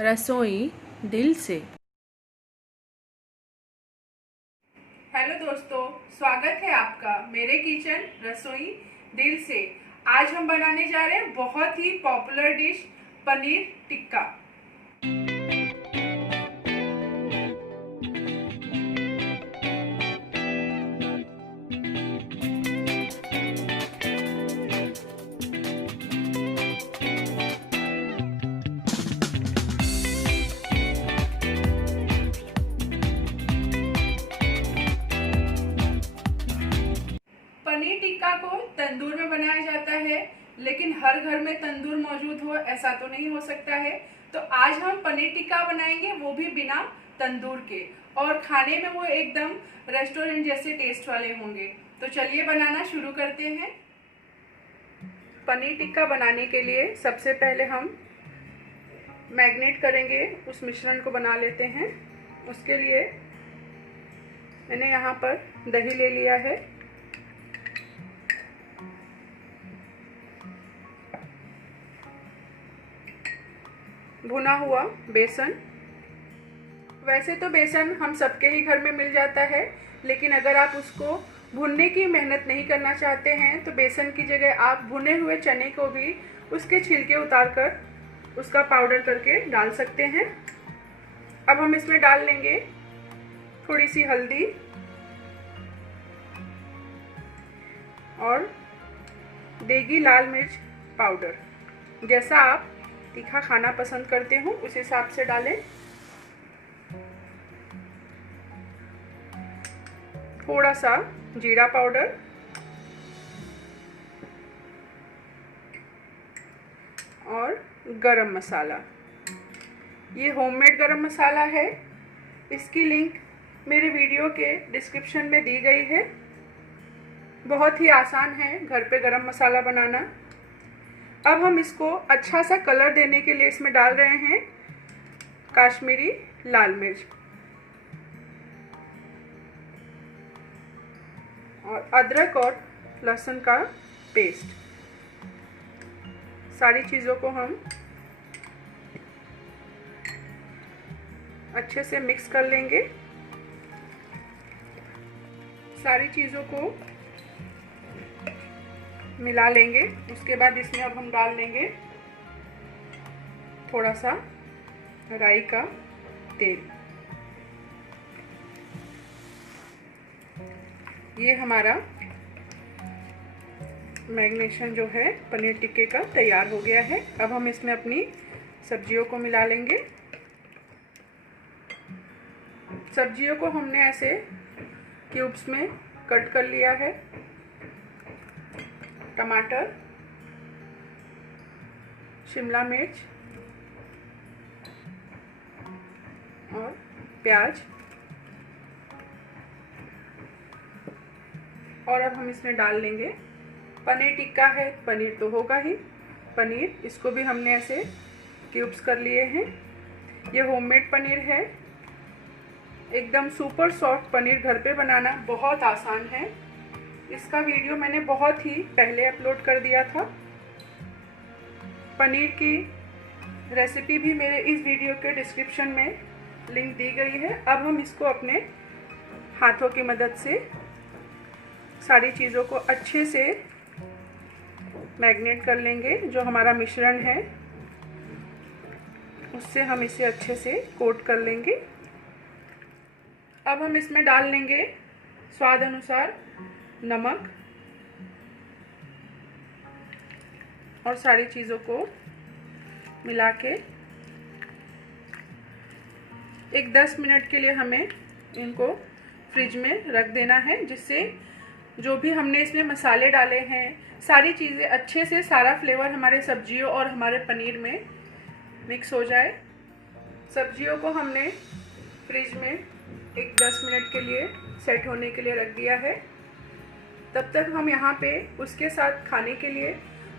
रसोई दिल से। हेलो दोस्तों, स्वागत है आपका मेरे किचन रसोई दिल से। आज हम बनाने जा रहे हैं बहुत ही पॉपुलर डिश पनीर टिक्का। पनीर टिक्का को तंदूर में बनाया जाता है, लेकिन हर घर में तंदूर मौजूद हो ऐसा तो नहीं हो सकता है। तो आज हम पनीर टिक्का बनाएंगे, वो भी बिना तंदूर के, और खाने में वो एकदम रेस्टोरेंट जैसे टेस्ट वाले होंगे। तो चलिए बनाना शुरू करते हैं। पनीर टिक्का बनाने के लिए सबसे पहले हम मैरिनेट करेंगे, उस मिश्रण को बना लेते हैं। उसके लिए मैंने यहाँ पर दही ले लिया है, भुना हुआ बेसन। वैसे तो बेसन हम सबके ही घर में मिल जाता है, लेकिन अगर आप उसको भुनने की मेहनत नहीं करना चाहते हैं तो बेसन की जगह आप भुने हुए चने को भी उसके छिलके उतारकर उसका पाउडर करके डाल सकते हैं। अब हम इसमें डाल लेंगे थोड़ी सी हल्दी और देगी लाल मिर्च पाउडर। जैसा आप तीखा खाना पसंद करते हो उस हिसाब से डालें। थोड़ा सा जीरा पाउडर और गरम मसाला। ये होममेड गरम मसाला है, इसकी लिंक मेरे वीडियो के डिस्क्रिप्शन में दी गई है। बहुत ही आसान है घर पे गरम मसाला बनाना। अब हम इसको अच्छा सा कलर देने के लिए इसमें डाल रहे हैं काश्मीरी लाल मिर्च और अदरक और लहसुन का पेस्ट। सारी चीज़ों को हम अच्छे से मिक्स कर लेंगे। सारी चीज़ों को मिला लेंगे। उसके बाद इसमें अब हम डाल लेंगे थोड़ा सा राई का तेल। ये हमारा मैरिनेशन जो है पनीर टिक्के का तैयार हो गया है। अब हम इसमें अपनी सब्जियों को मिला लेंगे। सब्जियों को हमने ऐसे क्यूब्स में कट कर लिया है। टमाटर, शिमला मिर्च और प्याज। और अब हम इसमें डाल लेंगे पनीर टिक्का है, पनीर तो होगा ही पनीर। इसको भी हमने ऐसे क्यूब्स कर लिए हैं। ये होममेड पनीर है, एकदम सुपर सॉफ्ट पनीर। घर पे बनाना बहुत आसान है। इसका वीडियो मैंने बहुत ही पहले अपलोड कर दिया था। पनीर की रेसिपी भी मेरे इस वीडियो के डिस्क्रिप्शन में लिंक दी गई है। अब हम इसको अपने हाथों की मदद से सारी चीज़ों को अच्छे से मैरिनेट कर लेंगे। जो हमारा मिश्रण है उससे हम इसे अच्छे से कोट कर लेंगे। अब हम इसमें डाल लेंगे स्वाद अनुसार नमक और सारी चीज़ों को मिला के एक 10 मिनट के लिए हमें इनको फ्रिज में रख देना है, जिससे जो भी हमने इसमें मसाले डाले हैं सारी चीज़ें अच्छे से, सारा फ्लेवर हमारे सब्जियों और हमारे पनीर में मिक्स हो जाए। सब्जियों को हमने फ्रिज में एक 10 मिनट के लिए सेट होने के लिए रख दिया है। तब तक हम यहाँ पे उसके साथ खाने के लिए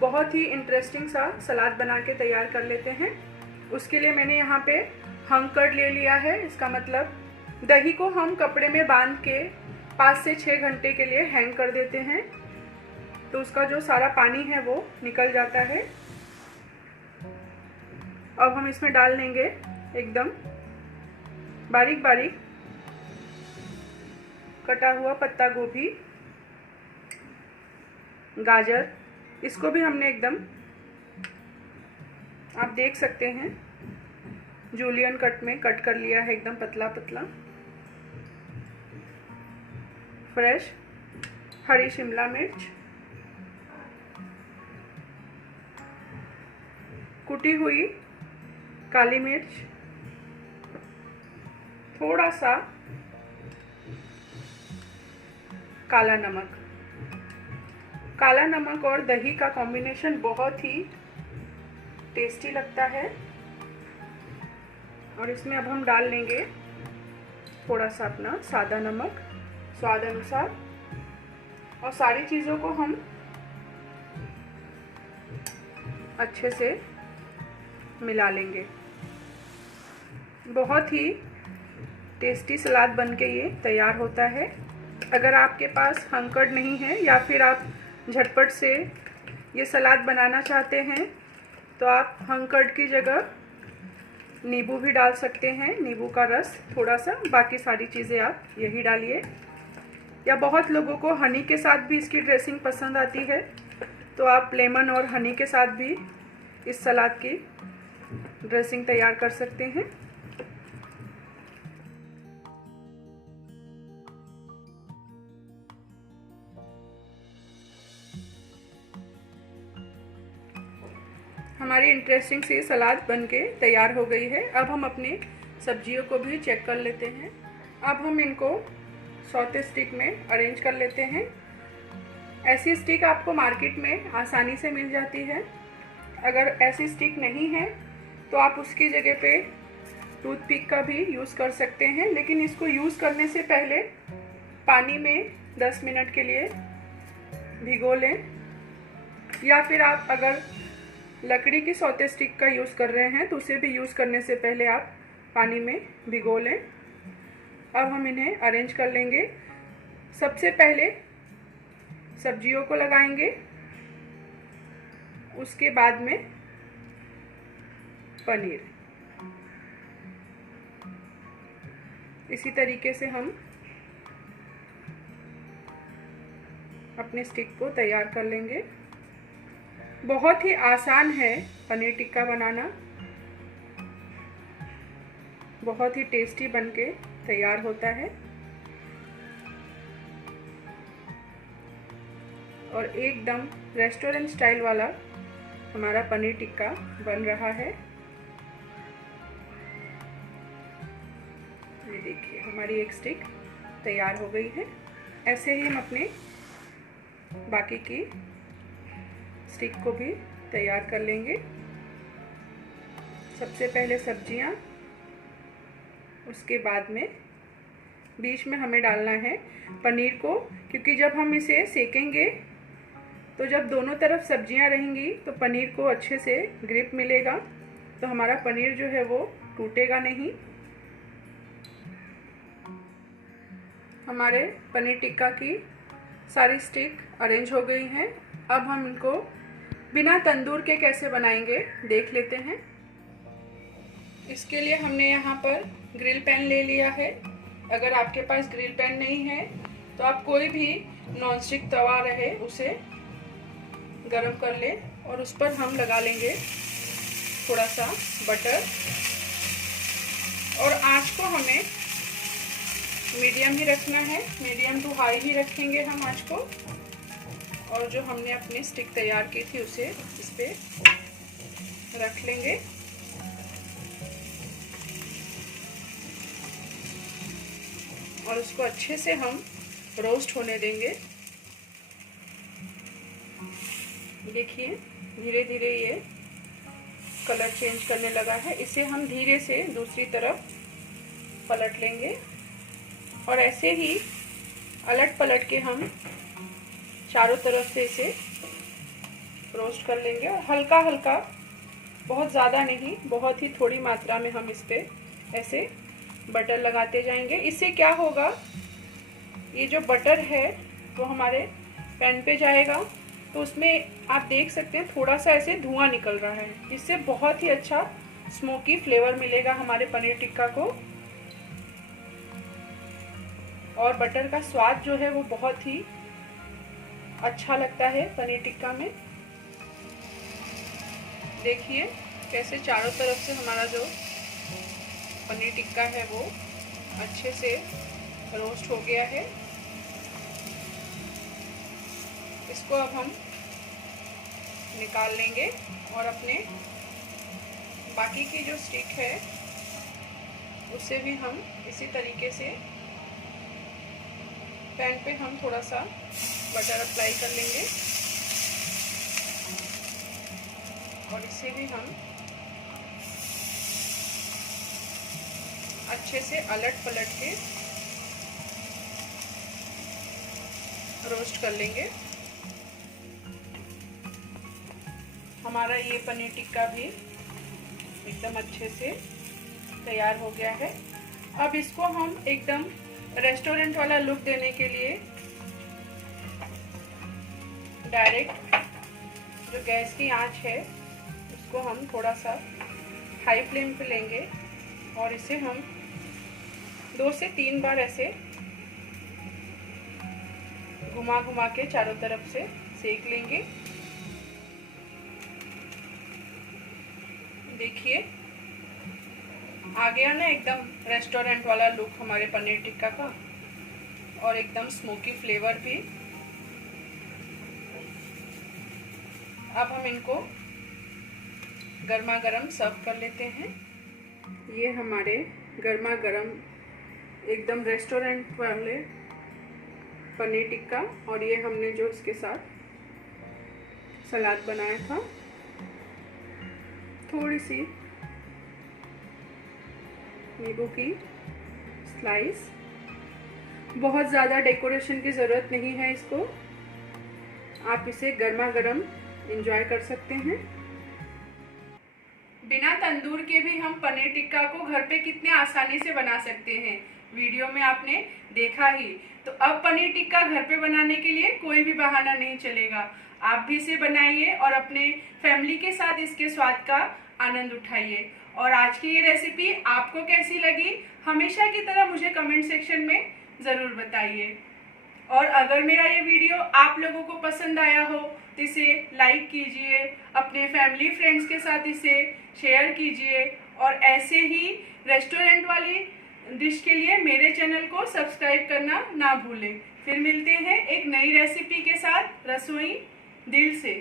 बहुत ही इंटरेस्टिंग सा सलाद बना के तैयार कर लेते हैं। उसके लिए मैंने यहाँ पे हंग कर्ड ले लिया है। इसका मतलब दही को हम कपड़े में बांध के 5 से 6 घंटे के लिए हैंग कर देते हैं, तो उसका जो सारा पानी है वो निकल जाता है। अब हम इसमें डाल लेंगे एकदम बारीक बारीक कटा हुआ पत्ता गोभी, गाजर, इसको भी हमने एकदम, आप देख सकते हैं, जूलियन कट में कट कर लिया है, एकदम पतला पतला। फ्रेश हरी शिमला मिर्च, कुटी हुई काली मिर्च, थोड़ा सा काला नमक। काला नमक और दही का कॉम्बिनेशन बहुत ही टेस्टी लगता है। और इसमें अब हम डाल लेंगे थोड़ा सा अपना सादा नमक स्वाद अनुसार, और सारी चीज़ों को हम अच्छे से मिला लेंगे। बहुत ही टेस्टी सलाद बनके ये तैयार होता है। अगर आपके पास हंकड़ नहीं है या फिर आप झटपट से ये सलाद बनाना चाहते हैं तो आप हंकड़ की जगह नींबू भी डाल सकते हैं, नींबू का रस थोड़ा सा। बाकी सारी चीज़ें आप यही डालिए। या बहुत लोगों को हनी के साथ भी इसकी ड्रेसिंग पसंद आती है, तो आप लेमन और हनी के साथ भी इस सलाद की ड्रेसिंग तैयार कर सकते हैं। हमारी इंटरेस्टिंग सी सलाद बनके तैयार हो गई है। अब हम अपनी सब्जियों को भी चेक कर लेते हैं। अब हम इनको सौते स्टिक में अरेंज कर लेते हैं। ऐसी स्टिक आपको मार्केट में आसानी से मिल जाती है। अगर ऐसी स्टिक नहीं है तो आप उसकी जगह पे टूथपिक का भी यूज़ कर सकते हैं, लेकिन इसको यूज़ करने से पहले पानी में 10 मिनट के लिए भिगो लें। या फिर आप अगर लकड़ी की सौते स्टिक का यूज़ कर रहे हैं तो उसे भी यूज़ करने से पहले आप पानी में भिगो लें। अब हम इन्हें अरेंज कर लेंगे। सबसे पहले सब्जियों को लगाएंगे, उसके बाद में पनीर। इसी तरीके से हम अपने स्टिक को तैयार कर लेंगे। बहुत ही आसान है पनीर टिक्का बनाना, बहुत ही टेस्टी बनके तैयार होता है और एकदम रेस्टोरेंट स्टाइल वाला हमारा पनीर टिक्का बन रहा है। ये देखिए हमारी एक स्टिक तैयार हो गई है। ऐसे ही हम अपने बाकी की स्टिक को भी तैयार कर लेंगे। सबसे पहले सब्जियां, उसके बाद में बीच में हमें डालना है पनीर को, क्योंकि जब हम इसे सेकेंगे तो जब दोनों तरफ सब्जियां रहेंगी तो पनीर को अच्छे से ग्रिप मिलेगा, तो हमारा पनीर जो है वो टूटेगा नहीं। हमारे पनीर टिक्का की सारी स्टिक अरेंज हो गई हैं। अब हम इनको बिना तंदूर के कैसे बनाएंगे देख लेते हैं। इसके लिए हमने यहाँ पर ग्रिल पैन ले लिया है। अगर आपके पास ग्रिल पैन नहीं है तो आप कोई भी नॉनस्टिक तवा रहे उसे गरम कर ले और उस पर हम लगा लेंगे थोड़ा सा बटर, और आंच को हमें मीडियम ही रखना है। मीडियम टू हाई ही रखेंगे हम आंच को। और जो हमने अपनी स्टिक तैयार की थी उसे इस पे रख लेंगे। और उसको अच्छे से हम रोस्ट होने देंगे। देखिए धीरे धीरे ये कलर चेंज करने लगा है। इसे हम धीरे से दूसरी तरफ पलट लेंगे और ऐसे ही अलट पलट के हम चारों तरफ से इसे रोस्ट कर लेंगे। और हल्का हल्का, बहुत ज़्यादा नहीं, बहुत ही थोड़ी मात्रा में हम इस पे ऐसे बटर लगाते जाएंगे। इससे क्या होगा, ये जो बटर है वो हमारे पैन पे जाएगा तो उसमें आप देख सकते हैं थोड़ा सा ऐसे धुआं निकल रहा है। इससे बहुत ही अच्छा स्मोकी फ्लेवर मिलेगा हमारे पनीर टिक्का को, और बटर का स्वाद जो है वो बहुत ही अच्छा लगता है पनीर टिक्का में। देखिए कैसे चारों तरफ से हमारा जो पनीर टिक्का है वो अच्छे से रोस्ट हो गया है। इसको अब हम निकाल लेंगे और अपने बाकी की जो स्टिक है उससे भी हम इसी तरीके से पैन पे हम थोड़ा सा बटर अप्लाई कर लेंगे और इसे भी हम अच्छे से अलट पलट के रोस्ट कर लेंगे। हमारा ये पनीर टिक्का भी एकदम अच्छे से तैयार हो गया है। अब इसको हम एकदम रेस्टोरेंट वाला लुक देने के लिए डायरेक्ट जो गैस की आंच है उसको हम थोड़ा सा हाई फ्लेम पे लेंगे और इसे हम 2 से 3 बार ऐसे घुमा घुमा के चारों तरफ से सेक लेंगे। देखिए आ गया ना एकदम रेस्टोरेंट वाला लुक हमारे पनीर टिक्का का, और एकदम स्मोकी फ्लेवर भी। अब हम इनको गर्मा गर्म सर्व कर लेते हैं। ये हमारे गर्मा गर्म एकदम रेस्टोरेंट वाले पनीर टिक्का, और ये हमने जो इसके साथ सलाद बनाया था, थोड़ी सी नींबू की स्लाइस, बहुत ज़्यादा डेकोरेशन की ज़रूरत नहीं है इसको, आप इसे गर्मा गर्म एंजॉय कर सकते हैं। बिना तंदूर के भी हम पनीर टिक्का को घर पे कितने आसानी से बना सकते हैं, वीडियो में आपने देखा ही। तो अब पनीर टिक्का घर पे बनाने के लिए कोई भी बहाना नहीं चलेगा। आप भी इसे बनाइए और अपने फैमिली के साथ इसके स्वाद का आनंद उठाइए। और आज की ये रेसिपी आपको कैसी लगी, हमेशा की तरह मुझे कमेंट सेक्शन में ज़रूर बताइए। और अगर मेरा ये वीडियो आप लोगों को पसंद आया हो तो इसे लाइक कीजिए, अपने फैमिली फ्रेंड्स के साथ इसे शेयर कीजिए, और ऐसे ही रेस्टोरेंट वाली डिश के लिए मेरे चैनल को सब्सक्राइब करना ना भूलें। फिर मिलते हैं एक नई रेसिपी के साथ, रसोई दिल से।